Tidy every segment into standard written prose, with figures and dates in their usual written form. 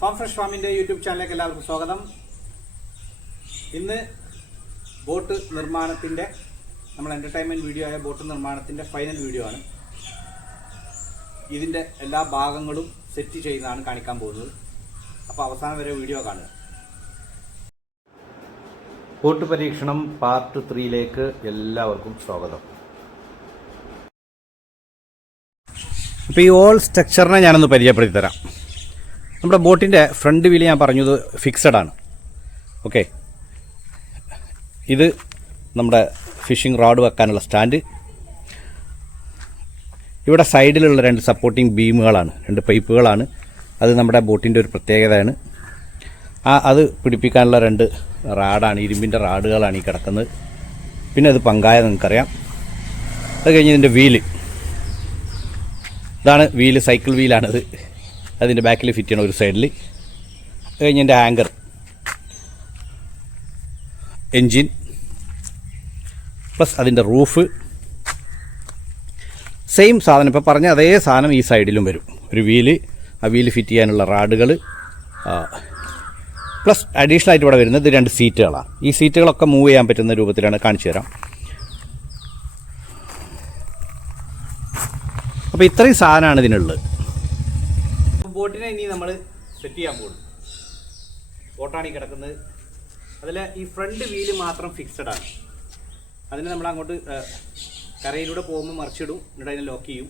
Farm fresh ഫാമിൻ്റെ YouTube ചാനലിലേക്ക് എല്ലാവർക്കും സ്വാഗതം. ഇന്ന് ബോട്ട് നിർമ്മാണത്തിൻ്റെ നമ്മൾ എൻ്റർടൈൻമെൻറ്റ് വീഡിയോ ആയ ബോട്ട് നിർമ്മാണത്തിൻ്റെ ഫൈനൽ വീഡിയോ ആണ്. ഇതിൻ്റെ എല്ലാ ഭാഗങ്ങളും സെറ്റ് ചെയ്യുന്നതാണ് കാണിക്കാൻ പോകുന്നത്. അപ്പോൾ അവസാനം വരെ വീഡിയോ കാണുക. ബോട്ട് പരീക്ഷണം പാർട്ട് 3ലേക്ക് എല്ലാവർക്കും സ്വാഗതം. അപ്പോൾ ഈ ഓൾ സ്ട്രക്ചറിനെ ഞാനൊന്ന് പരിചയപ്പെടുത്തി തരാം. നമ്മുടെ ബോട്ടിൻ്റെ ഫ്രണ്ട് വീല് ഞാൻ പറഞ്ഞത് ഫിക്സഡ് ആണ്. ഓക്കെ, ഇത് നമ്മുടെ ഫിഷിംഗ് റോഡ് വെക്കാനുള്ള സ്റ്റാൻഡ്. ഇവിടെ സൈഡിലുള്ള 2 സപ്പോർട്ടിംഗ് ബീമുകളാണ്, 2 പൈപ്പുകളാണ്. അത് നമ്മുടെ ബോട്ടിൻ്റെ ഒരു പ്രത്യേകതയാണ്. അത് പിടിപ്പിക്കാനുള്ള 2 റാഡാണ്, ഇരുമ്പിൻ്റെ റാഡുകളാണ് ഈ കിടക്കുന്നത്. പിന്നെ അത് പങ്കായ നിങ്ങൾക്കറിയാം. അത് കഴിഞ്ഞ് ഇതിൻ്റെ വീല്, ഇതാണ് വീല്, സൈക്കിൾ വീലാണത്. അതിൻ്റെ ബാക്കിൽ ഫിറ്റ് ചെയ്യണം ഒരു സൈഡിൽ. അത് കഴിഞ്ഞ് എൻ്റെ ആങ്കർ, എൻജിൻ പ്ലസ് അതിൻ്റെ റൂഫ്, സെയിം സാധനം ഇപ്പോൾ പറഞ്ഞ അതേ സാധനം ഈ സൈഡിലും വരും. ഒരു വീല്, ആ വീല് ഫിറ്റ് ചെയ്യാനുള്ള റാഡുകൾ പ്ലസ് അഡീഷണൽ ആയിട്ട് ഇവിടെ വരുന്നത് 2 സീറ്റുകളാണ്. ഈ സീറ്റുകളൊക്കെ മൂവ് ചെയ്യാൻ പറ്റുന്ന രൂപത്തിലാണ്, കാണിച്ചു തരാം. അപ്പോൾ ഇത്രയും സാധനമാണ് ഇതിനുള്ളത്. ബോട്ടിനെ ഇനി നമ്മൾ സെറ്റ് ചെയ്യാൻ പോകും. ബോട്ടാണ് ഈ കിടക്കുന്നത്. അതിൽ ഈ ഫ്രണ്ട് വീല് മാത്രം ഫിക്സഡ് ആണ്. അതിനെ നമ്മൾ അങ്ങോട്ട് കരയിലൂടെ പോകുമ്പോൾ മറിച്ചിടും, എന്നിട്ട് അതിനെ ലോക്ക് ചെയ്യും.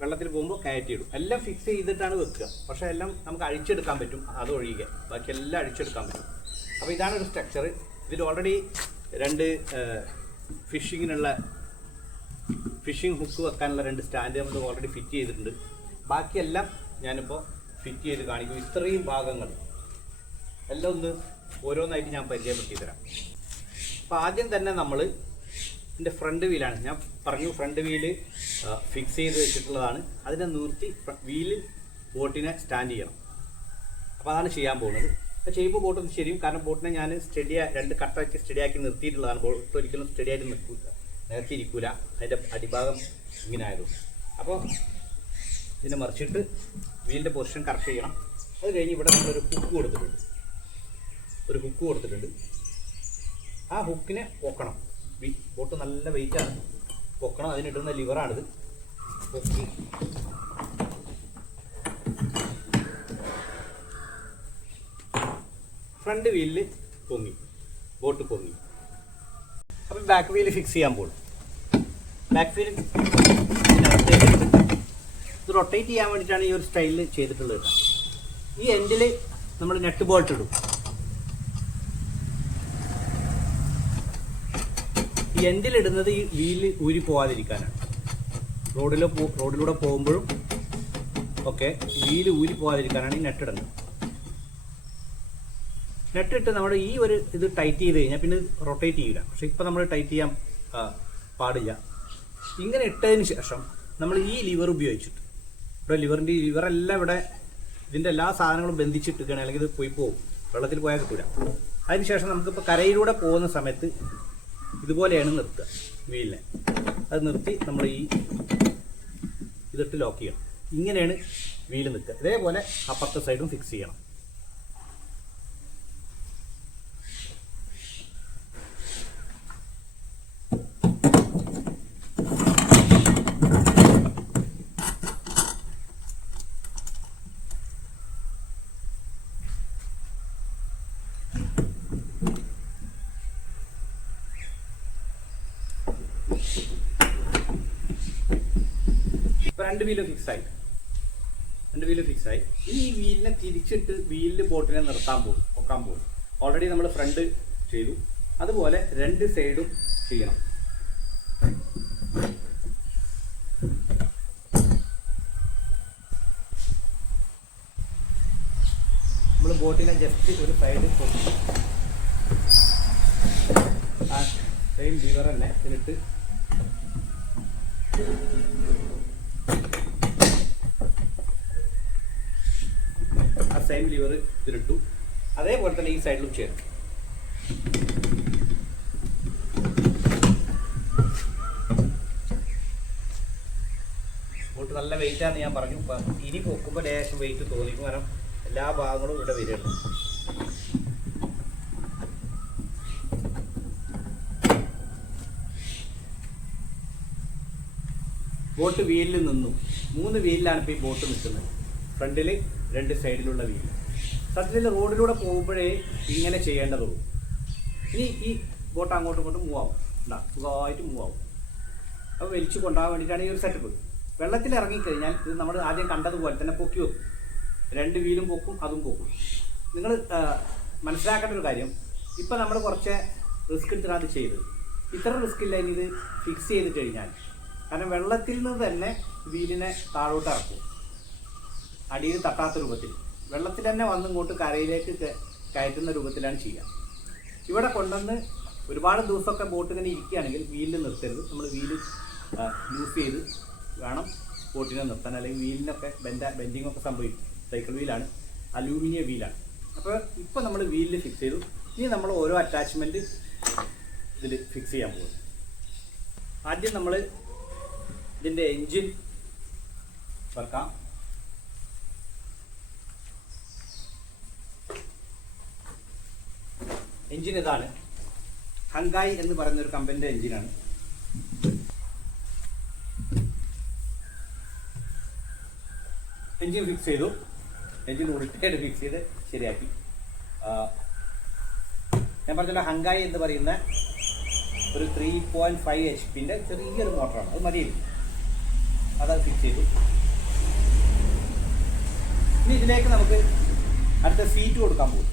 വെള്ളത്തിൽ പോകുമ്പോൾ കയറ്റിയിടും. എല്ലാം ഫിക്സ് ചെയ്തിട്ടാണ് വെക്കുക. പക്ഷേ എല്ലാം നമുക്ക് അഴിച്ചെടുക്കാൻ പറ്റും, അത് ഒഴികെ ബാക്കി എല്ലാം അഴിച്ചെടുക്കാൻ പറ്റും. അപ്പോൾ ഇതാണ് ഒരു സ്ട്രക്ചർ. ഇതിൽ ഓൾറെഡി 2 ഫിഷിംഗ് ഹുക്ക് വെക്കാനുള്ള 2 സ്റ്റാൻഡ് നമ്മൾ ഓൾറെഡി ഫിറ്റ് ചെയ്തിട്ടുണ്ട്. ബാക്കിയെല്ലാം ഞാനിപ്പോൾ ഫിറ്റ് ചെയ്ത് കാണിക്കും. ഇത്രയും ഭാഗങ്ങൾ എല്ലാം ഒന്ന് ഓരോന്നായിട്ട് ഞാൻ പരിചയപ്പെടുത്തി തരാം. അപ്പോൾ ആദ്യം തന്നെ നമ്മൾ ഇതിൻ്റെ ഫ്രണ്ട് വീലാണ്. ഞാൻ പറഞ്ഞു ഫ്രണ്ട് വീല് ഫിക്സ് ചെയ്ത് വെച്ചിട്ടുള്ളതാണ്. അതിനെ നിർത്തി വീല് ബോട്ടിനെ സ്റ്റാൻഡ് ചെയ്യണം. അപ്പോൾ അതാണ് ചെയ്യാൻ പോകുന്നത്. അപ്പോൾ ചെയ്യുമ്പോൾ ബോട്ടൊന്ന് ശരിയും, കാരണം ബോട്ടിനെ ഞാൻ 2 കട്ടാക്കി സ്റ്റഡിയാക്കി നിർത്തിയിട്ടുള്ളതാണ്. ബോട്ട് ഒരിക്കലും സ്റ്റഡിയായിട്ട് നിരത്തിയിരിക്കൂല, അതിൻ്റെ അടിഭാഗം ഇങ്ങനെ ആയതുകൊണ്ട്. അപ്പോൾ ഇതിനെ മറിച്ചിട്ട് വീലിൻ്റെ പൊസിഷൻ കറക്റ്റ് ചെയ്യണം. അത് കഴിഞ്ഞ് ഇവിടെ നമ്മളൊരു ഹുക്ക് കൊടുത്തിട്ടുണ്ട്. ആ ഹുക്കിനെ പൊക്കണം. ബോട്ട് നല്ല വെയിറ്റാണ്, പൊക്കണം. അതിനിടുന്ന ലിവറാണിത്. പൊക്കി ഫ്രണ്ട് വീലിൽ പൊങ്ങി, ബോട്ട് പൊങ്ങി. അപ്പം ബാക്ക് വീല് ഫിക്സ് ചെയ്യാൻ പോകും. ബാക്ക് വീൽ ഇത് റൊട്ടേറ്റ് ചെയ്യാൻ വേണ്ടിയിട്ടാണ് ഈ ഒരു സ്റ്റൈലിൽ ചെയ്തിട്ടുള്ളത്. ഈ എൻഡിൽ നമ്മൾ നെറ്റ് ബോൾട്ട് ഇടും. ഈ എൻഡിലിടുന്നത് ഈ വീല് ഊരി പോകാതിരിക്കാനാണ്. റോഡിലൂടെ പോകുമ്പോഴും ഒക്കെ വീല് ഊരി പോകാതിരിക്കാനാണ് ഈ നെറ്റ് ഇടുന്നത്. നെറ്റിട്ട് നമ്മൾ ഈ ഒരു ഇത് ടൈറ്റ് ചെയ്ത് കഴിഞ്ഞാൽ പിന്നെ റൊട്ടേറ്റ് ചെയ്യില്ല. പക്ഷെ ഇപ്പം നമ്മൾ ടൈറ്റ് ചെയ്യാൻ പാടില്ല. ഇങ്ങനെ ഇട്ടതിന് ശേഷം നമ്മൾ ഈ ലിവർ ഉപയോഗിച്ചിട്ട്, ഇവിടെ ലിവറെല്ലാം ഇവിടെ ഇതിൻ്റെ എല്ലാ സാധനങ്ങളും ബന്ധിച്ചിട്ടിരിക്കുകയാണ്, അല്ലെങ്കിൽ ഇത് പോകും, വെള്ളത്തിൽ പോയാൽ കിട്ടില്ല. അതിനുശേഷം നമുക്കിപ്പോൾ കരയിലൂടെ പോകുന്ന സമയത്ത് ഇതുപോലെയാണ് നിർത്തുക വീലിനെ. അത് നിർത്തി നമ്മൾ ഈ ഇതിട്ട് ലോക്ക് ചെയ്യണം. ഇങ്ങനെയാണ് വീല് നിൽക്കുക. ഇതേപോലെ അപ്പുറത്തെ സൈഡും ഫിക്സ് ചെയ്യണം. ഇപ്പോൾ 2 വീല് ഫിക്സായി. ഇനി ഈ വീലിനെ തിരിച്ചിട്ട് വീലിൽ ബോട്ടിനെ പൊക്കാൻ പോകും. ഓൾറെഡി നമ്മൾ ഫ്രണ്ട് ചെയ്തു, അതുപോലെ 2 സൈഡും ചെയ്യണം. നമ്മൾ ബോട്ടിനെ ജസ്റ്റ് ഒരു സൈഡ് പൊക്കി, ആ സെയിം ലിവർ തന്നെ ഇതിലിട്ട് സെയിം ലിവർ ഇതിലിട്ടു. അതേപോലെ തന്നെ ഈ സൈഡിലും ചേർക്കും. ബോട്ട് നല്ല വെയിറ്റാണെന്ന് ഞാൻ പറഞ്ഞു. ഇനി പൊക്കുമ്പോൾ ലേശം വെയിറ്റ് തോന്നിക്കും, കാരണം എല്ലാ ഭാഗങ്ങളും ഇവിടെ വരികയാണ്. ബോട്ട് വീലിൽ നിന്നു 3 വീലിലാണ് ഇപ്പോൾ ഈ ബോട്ട് നിൽക്കുന്നത്. ഫ്രണ്ടിൽ 2 സൈഡിലുള്ള വീല്. സത്യത്തിൽ റോഡിലൂടെ പോകുമ്പോഴേ ഇങ്ങനെ ചെയ്യേണ്ടതുള്ളൂ. ഇനി ഈ ബോട്ട് അങ്ങോട്ടും ഇങ്ങോട്ടും മൂവ് ആവും, സുഖമായിട്ട് മൂവ് ആവും. അപ്പോൾ വലിച്ചു കൊണ്ടുപോകാൻ വേണ്ടിയിട്ടാണ് ഈ ഒരു സെറ്റപ്പ്. വെള്ളത്തിൽ ഇറങ്ങിക്കഴിഞ്ഞാൽ ഇത് നമ്മൾ ആദ്യം കണ്ടതുപോലെ തന്നെ പൊക്കി വെക്കും. 2 വീലും പൊക്കും, അതും പൊക്കും. നിങ്ങൾ മനസ്സിലാക്കേണ്ട ഒരു കാര്യം, ഇപ്പം നമ്മൾ കുറച്ച് റിസ്ക് എടുത്തിട്ടാണ് അത് ചെയ്തത്. ഇത്ര റിസ്ക് ഇല്ല ഇനി ഇത് ഫിക്സ് ചെയ്ത് കഴിഞ്ഞാൽ. കാരണം വെള്ളത്തിൽ നിന്ന് തന്നെ വീലിനെ താഴോട്ട് ഇറക്കും, അടിയിൽ തട്ടാത്ത രൂപത്തിൽ. വെള്ളത്തിൽ തന്നെ വന്നിങ്ങോട്ട് കരയിലേക്ക് കയറ്റുന്ന രൂപത്തിലാണ് ചെയ്യുക. ഇവിടെ കൊണ്ടുവന്ന് ഒരുപാട് ദിവസമൊക്കെ ബോട്ട് ഇങ്ങനെ ഇരിക്കുകയാണെങ്കിൽ വീലിൽ നിർത്തരുത്. നമ്മൾ വീല് യൂസ് ചെയ്ത് വേണം ബോട്ടിനെ നിർത്താൻ. അല്ലെങ്കിൽ വീലിനൊക്കെ ബെൻഡിങ്ങൊക്കെ സംഭവിക്കും. സൈക്കിൾ വീലാണ്, അലൂമിനിയം വീലാണ്. അപ്പോൾ ഇപ്പോൾ നമ്മൾ വീലിൽ ഫിക്സ് ചെയ്തു. ഇനി നമ്മൾ ഓരോ അറ്റാച്ച്മെൻറ്റ് ഇതിൽ ഫിക്സ് ചെയ്യാൻ പോകും. ആദ്യം നമ്മൾ ഇതിൻ്റെ എൻജിൻ വെക്കാം. എൻജിൻ ഇതാണ്, ഹങ്കായി എന്ന് പറയുന്ന ഒരു കമ്പനിയുടെ എൻജിനാണ്. എൻജിൻ ഫിക്സ് ചെയ്തു. എൻജിൻ ഉൾട്ടയായിട്ട് ഫിക്സ് ചെയ്ത് ശരിയാക്കി. ഞാൻ പറഞ്ഞല്ലോ, ഹങ്കായി എന്ന് പറയുന്ന ഒരു 3.5 HP ചെറിയൊരു മോട്ടറാണ്. അത് മതിയായിരിക്കും. അതത് ഫിക്സ് ചെയ്തു. ഇനി ഇതിലേക്ക് നമുക്ക് അടുത്ത സീറ്റ് കൊടുക്കാൻ പോകും.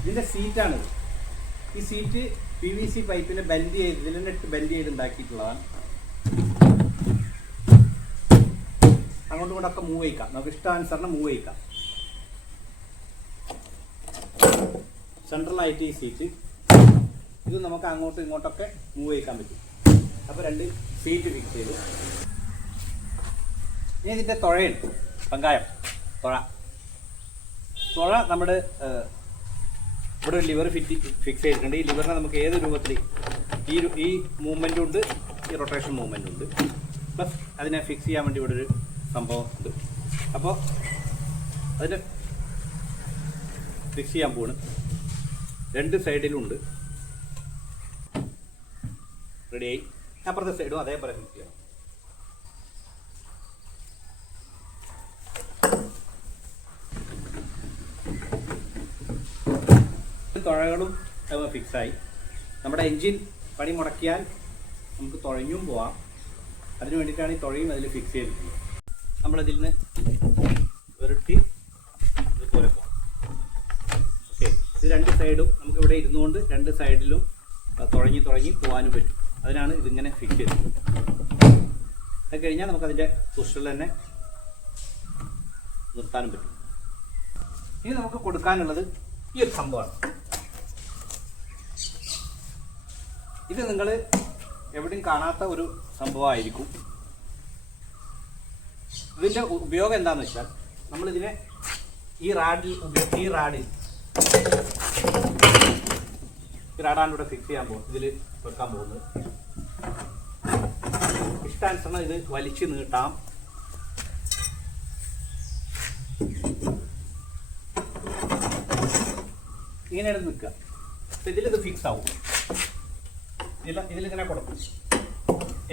ഇതിൻ്റെ സീറ്റാണിത്. ഈ സീറ്റ് PVC പൈപ്പിൽ ബെൻഡ് ചെയ്ത്, ഇതിൽ നെറ്റ് ബെൻഡ് ചെയ്ത് ഉണ്ടാക്കിയിട്ടുള്ളതാണ്. അങ്ങോട്ടും ഇങ്ങോട്ടൊക്കെ മൂവ് ചെയ്യിക്കാം, നമുക്ക് ഇഷ്ടാനുസരണം മൂവ് ചെയ്യിക്കാം. സെൻട്രലായിട്ട് ഈ സീറ്റ്, ഇത് നമുക്ക് അങ്ങോട്ടും ഇങ്ങോട്ടൊക്കെ മൂവ് ചെയ്യിക്കാൻ പറ്റും. അപ്പോൾ 2 സീറ്റ് ഫിക്സ് ചെയ്തു. ഇനി ഇതിൻ്റെ തുഴയുണ്ട്, പങ്കായം തുഴ നമ്മുടെ ഇവിടെ ഒരു ലിവർ ഫിക്സ് ചെയ്തിട്ടുണ്ട്. ഈ ലിവറിനെ നമുക്ക് ഏത് രൂപത്തിൽ, ഈ മൂവ്മെൻറ്റും ഉണ്ട്, ഈ റൊട്ടേഷൻ മൂവ്മെൻറ്റും ഉണ്ട്. പ്ലസ് അതിനെ ഫിക്സ് ചെയ്യാൻ വേണ്ടി ഇവിടെ ഒരു സംഭവം ഉണ്ട്. അപ്പോൾ അതിന് ഫിക്സ് ചെയ്യാൻ പോവാണ്. 2 സൈഡിലുണ്ട്. റെഡിയായി. അപ്പുറത്തെ സൈഡും അതേപോലെ ഫിക്സ് ചെയ്യണം. തുഴകളും ഫിക്സായി. നമ്മുടെ എൻജിൻ പണി മുടക്കിയാൽ നമുക്ക് തുഴഞ്ഞും പോവാം. അതിന് വേണ്ടിയിട്ടാണ് ഈ തുഴയും അതിൽ ഫിക്സ് ചെയ്തിട്ടുള്ളത്. നമ്മളതിൽ നിന്ന് ഉരുട്ടി ഇതുപോലെ പോകാം. ഓക്കെ, ഇത് 2 സൈഡും നമുക്കിവിടെ ഇരുന്നുകൊണ്ട് 2 സൈഡിലും തുഴഞ്ഞ് പോകാനും പറ്റും. അതിനാണ് ഇതിങ്ങനെ ഫിക്സ് ചെയ്തത്. അത് കഴിഞ്ഞാൽ നമുക്കതിൻ്റെ പുഷിൽ തന്നെ നിർത്താനും പറ്റും. ഇനി നമുക്ക് കൊടുക്കാനുള്ളത് ഈ ഒരു സംഭവമാണ്. ഇത് നിങ്ങൾ എവിടെയും കാണാത്ത ഒരു സംഭവമായിരിക്കും. ഇതിൻ്റെ ഉപയോഗം എന്താണെന്ന് വെച്ചാൽ, നമ്മളിതിനെ ഈ റാഡാണ് ഇവിടെ ഫിക്സ് ചെയ്യാൻ പോകുന്നത്, ഇതിൽ വെക്കാൻ പോകുന്നത്. ഇഷ്ടാനുസരണം ഇത് വലിച്ചു നീട്ടാം. ഇങ്ങനെയാണ് നിൽക്കുക. ഇതിലിത് ഫിക്സ് ആവും. ഇതിലിങ്ങനെ കൊടുക്കും.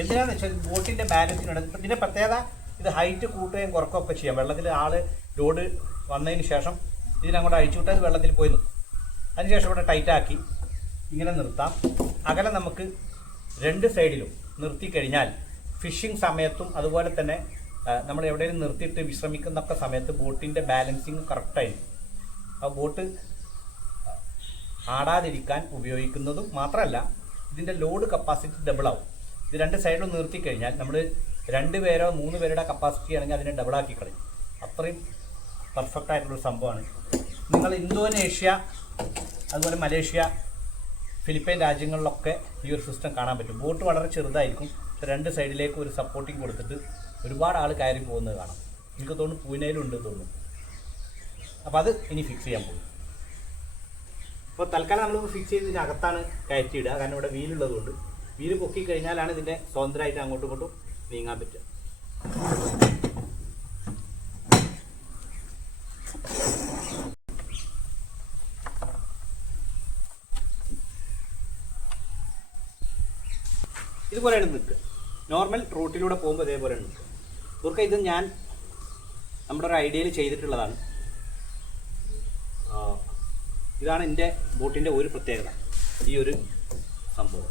എന്തിനാന്ന് വെച്ചാൽ ബോട്ടിൻ്റെ ബാലൻസിനാണ്. ഇതിൻ്റെ പ്രത്യേകത, ഇത് ഹൈറ്റ് കൂട്ടുകയും കുറക്കുകയൊക്കെ ചെയ്യാം. വെള്ളത്തിൽ ലോഡ് വന്നതിന് ശേഷം ഇതിനങ്ങോട്ട് അഴിച്ചു വിട്ടാൽ വെള്ളത്തിൽ പോയി നിൽക്കും. അതിനുശേഷം ഇവിടെ ടൈറ്റാക്കി ഇങ്ങനെ നിർത്താം. അകലെ നമുക്ക് 2 സൈഡിലും നിർത്തിക്കഴിഞ്ഞാൽ ഫിഷിംഗ് സമയത്തും അതുപോലെ തന്നെ നമ്മൾ എവിടെയെങ്കിലും നിർത്തിയിട്ട് വിശ്രമിക്കുന്നൊക്കെ സമയത്ത് ബോട്ടിൻ്റെ ബാലൻസിങ് കറക്റ്റായിരിക്കും. ആ ബോട്ട് ആടാതിരിക്കാൻ ഉപയോഗിക്കുന്നതും മാത്രമല്ല, ഇതിൻ്റെ ലോഡ് കപ്പാസിറ്റി ഡബിൾ ആവും. ഇത് 2 സൈഡിലും നിർത്തിക്കഴിഞ്ഞാൽ നമ്മൾ 2 പേരോ 3 പേരുടെ കപ്പാസിറ്റി ആണെങ്കിൽ അതിനെ ഡബിളാക്കി കളയും. അത്രയും പെർഫെക്റ്റ് ആയിട്ടുള്ളൊരു സംഭവമാണ്. നിങ്ങൾ ഇന്തോനേഷ്യ, അതുപോലെ മലേഷ്യ, ഫിലിപ്പൈൻ രാജ്യങ്ങളിലൊക്കെ ഈ ഒരു സിസ്റ്റം കാണാൻ പറ്റും. ബോട്ട് വളരെ ചെറുതായിരിക്കും, 2 സൈഡിലേക്ക് ഒരു സപ്പോർട്ടിങ് കൊടുത്തിട്ട് ഒരുപാട് ആൾ കയറി പോകുന്നത് കാണാം. എനിക്ക് തോന്നുന്നു പൂനെയിലുണ്ട് തോന്നുന്നു. അപ്പോൾ അത് ഇനി ഫിക്സ് ചെയ്യാൻ പോകും. അപ്പോൾ തൽക്കാലം നമ്മൾ ഫിക്സ് ചെയ്ത് ഇതിനകത്താണ് കയറ്റിയിടുക. കാരണം ഇവിടെ വീലുള്ളതുകൊണ്ട് വീല് പൊക്കി കഴിഞ്ഞാലാണ് ഇതിൻ്റെ സ്വതന്ത്രമായിട്ട് അങ്ങോട്ടും ഇങ്ങോട്ടും നീങ്ങാൻ പറ്റുക. ഇതുപോലെയാണ് നിൽക്കുക. നോർമൽ റൂട്ടിലൂടെ പോകുമ്പോൾ ഇതേപോലെയാണ് നിൽക്കുക. ഇവർക്ക് ഇത് ഞാൻ നമ്മുടെ ഒരു ഐഡിയയിൽ ചെയ്തിട്ടുള്ളതാണ്. ഇതാണ് എൻ്റെ ബോട്ടിൻ്റെ ഒരു പ്രത്യേകത, ഈ ഒരു സംഭവം.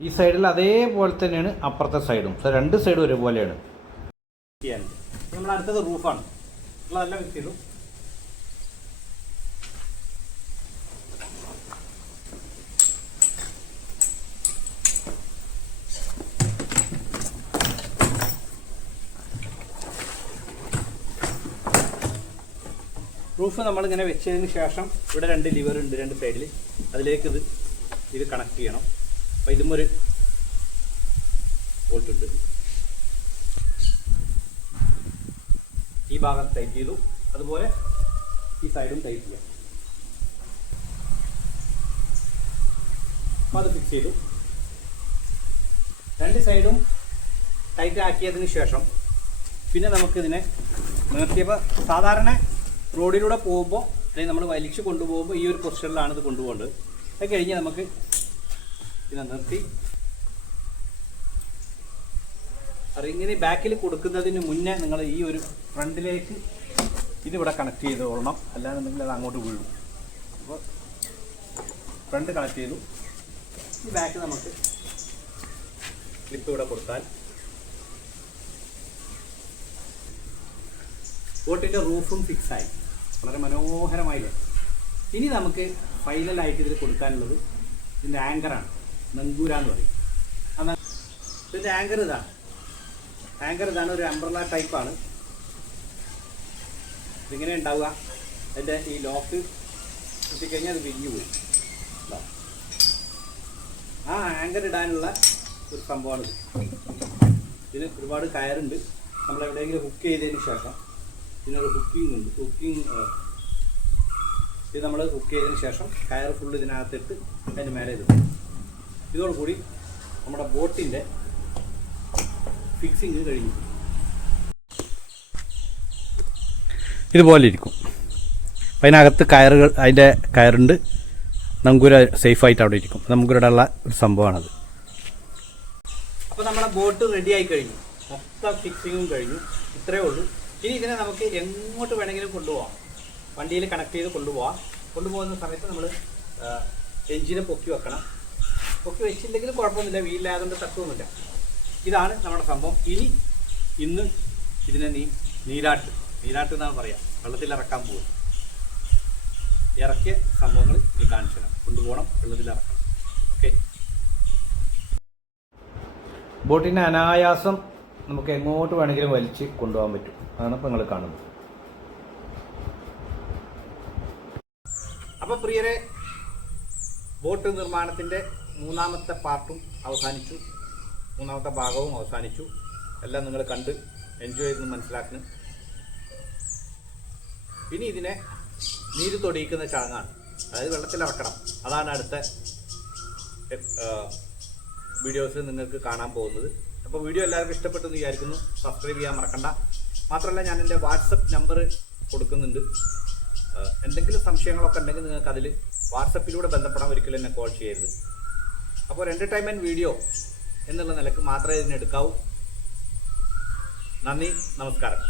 ഈ സൈഡിൽ അതേപോലെ തന്നെയാണ് അപ്പുറത്തെ സൈഡും. രണ്ട് സൈഡും ഒരുപോലെയാണ് ചെയ്യാൻ. നമ്മൾ അടുത്തത് റൂഫാണ്. നമ്മളതെല്ലാം ഫിക്സ് ചെയ്തു. റൂഫ് നമ്മളിങ്ങനെ വെച്ചതിന് ശേഷം ഇവിടെ 2 ലിവർ ഉണ്ട് 2 സൈഡിൽ. അതിലേക്ക് ഇത് കണക്ട് ചെയ്യണം. അപ്പോൾ ഇതും ഒരു ബോൾട്ട് ഉണ്ട്. ഈ ഭാഗം ടൈറ്റ് ചെയ്തു. അതുപോലെ ഈ സൈഡും ടൈറ്റ് ചെയ്യാം. അപ്പോൾ അത് ഫിക്സ് ചെയ്തു. 2 സൈഡും ടൈറ്റ് ആക്കിയതിന് ശേഷം പിന്നെ നമുക്കിതിനെ നിർത്തിയപ്പോൾ സാധാരണ റോഡിലൂടെ പോകുമ്പോൾ അല്ലെങ്കിൽ നമ്മൾ വലിച്ചു കൊണ്ടുപോകുമ്പോൾ ഈ ഒരു പൊസിഷനിലാണ് ഇത് കൊണ്ടുപോകേണ്ടത്. അത് കഴിഞ്ഞ് നമുക്ക് ഇതിനെ നിർത്തി റിങ്ങിന് ബാക്കിൽ കൊടുക്കുന്നതിന് മുന്നേ നിങ്ങൾ ഈ ഒരു ഫ്രണ്ടിലേക്ക് ഇതിവിടെ കണക്ട് ചെയ്ത് കൊള്ളണം, അല്ലാന്നുണ്ടെങ്കിൽ അത് അങ്ങോട്ട് വീഴും. അപ്പോൾ ഫ്രണ്ട് കണക്ട് ചെയ്തു. ഈ ബാക്ക് നമുക്ക് ക്ലിപ്പ് ഇവിടെ കൊടുത്താൽ ബോട്ടിൻ്റെ റൂഫും ഫിക്സായി, വളരെ മനോഹരമായില്ലേ. ഇനി നമുക്ക് ഫൈനലായിട്ട് ഇതിൽ കൊടുക്കാനുള്ളത് ഇതിൻ്റെ ആങ്കറാണ്. നങ്കൂരാന്ന് പറയും. ഇതിൻ്റെ ആങ്കർ ഇതാണ്. ഒരു അംബ്രല ടൈപ്പാണ്. ഇതിങ്ങനെ ഉണ്ടാവുക. അതിൻ്റെ ഈ ലോക്ക് കിട്ടിക്കഴിഞ്ഞാൽ അത് വിരിഞ്ഞു പോയി. ആ ആങ്കർ ഇടാനുള്ള ഒരു സംഭവമാണിത്. ഇതിന് ഒരുപാട് കയറുണ്ട്. നമ്മളെവിടെയെങ്കിലും ഹുക്ക് ചെയ്തതിന് ശേഷം ഇതിനൊരു ഹുക്കിംഗ് ഉണ്ട്. ഇത് നമ്മൾ ഹുക്ക് ചെയ്തതിന് ശേഷം കയർ ഫുള്ള് ഇതിനകത്തിട്ട് അതിൻ്റെ മേലെ ഇടും. ഇതോടുകൂടി നമ്മുടെ ബോട്ടിൻ്റെ ഫിക്സിങ് കഴിഞ്ഞു. ഇതുപോലെ ഇരിക്കും. അതിനകത്ത് അതിൻ്റെ കയറുണ്ട്. നങ്കൂര സേഫായിട്ട് അവിടെ ഇരിക്കും. നങ്കൂരയുള്ള ഒരു സംഭവമാണത്. അപ്പോൾ നമ്മുടെ ബോട്ട് റെഡി ആയി കഴിഞ്ഞു. മൊത്തം ഫിക്സിങ്ങും കഴിഞ്ഞു. ഇത്രയേ ഉള്ളൂ. ഇനി ഇതിനെ നമുക്ക് എങ്ങോട്ട് വേണമെങ്കിലും കൊണ്ടുപോകാം. വണ്ടിയിൽ കണക്ട് ചെയ്ത് കൊണ്ടുപോകുന്ന സമയത്ത് നമ്മൾ എഞ്ചിനെ പൊക്കി വെക്കണം. പൊക്കി വെച്ചില്ലെങ്കിലും കുഴപ്പമൊന്നുമില്ല, വീലിലായതുകൊണ്ട് തട്ടുമൊന്നുമില്ല. ഇതാണ് നമ്മുടെ സംഭവം. ഇന്ന് ഇതിനെ നീരാട്ട് എന്നാണ് പറയാം. വെള്ളത്തിൽ ഇറക്കാൻ പോകും. ഇറക്കിയ സംഭവങ്ങൾ ഇനി കാണിച്ചു തരാം. കൊണ്ടുപോകണം, വെള്ളത്തിൽ ഇറക്കണം. ഓക്കെ. ബോട്ടിനെ അനായാസം നമുക്ക് എങ്ങോട്ട് വേണമെങ്കിലും വലിച്ച് കൊണ്ടുപോകാൻ പറ്റും. അതാണ് ഇപ്പോൾ നിങ്ങൾ കാണുന്നത്. അപ്പോൾ പ്രിയരെ, ബോട്ട് നിർമ്മാണത്തിൻ്റെ 3ാമത്തെ പാർട്ടും അവസാനിച്ചു. 3ാമത്തെ ഭാഗവും അവസാനിച്ചു. എല്ലാം നിങ്ങൾ കണ്ട് എൻജോയ് ചെയ്ത് മനസ്സിലാക്കണം. ഇനി ഇതിനെ നീര് തൊടിയിക്കുന്ന ചടങ്ങാണ്. അതായത് വെള്ളത്തിലിറക്കണം. അതാണ് അടുത്ത വീഡിയോസ് നിങ്ങൾക്ക് കാണാൻ പോകുന്നത്. അപ്പോൾ വീഡിയോ എല്ലാവർക്കും ഇഷ്ടപ്പെട്ടെന്ന് വിചാരിക്കുന്നു. സബ്സ്ക്രൈബ് ചെയ്യാൻ മറക്കണ്ട. മാത്രമല്ല, ഞാൻ എൻ്റെ വാട്സപ്പ് നമ്പർ കൊടുക്കുന്നുണ്ട്. എന്തെങ്കിലും സംശയങ്ങളൊക്കെ ഉണ്ടെങ്കിൽ നിങ്ങൾക്ക് അതിൽ വാട്സപ്പിലൂടെ ബന്ധപ്പെടാൻ ഒരിക്കലും എന്നെ കോൾ ചെയ്യരുത്. അപ്പോൾ ഒരു എൻ്റർടൈൻമെൻറ്റ് വീഡിയോ എന്നുള്ള നിലക്ക് മാത്രമേ ഇതിനെടുക്കാവൂ. നന്ദി, നമസ്കാരം.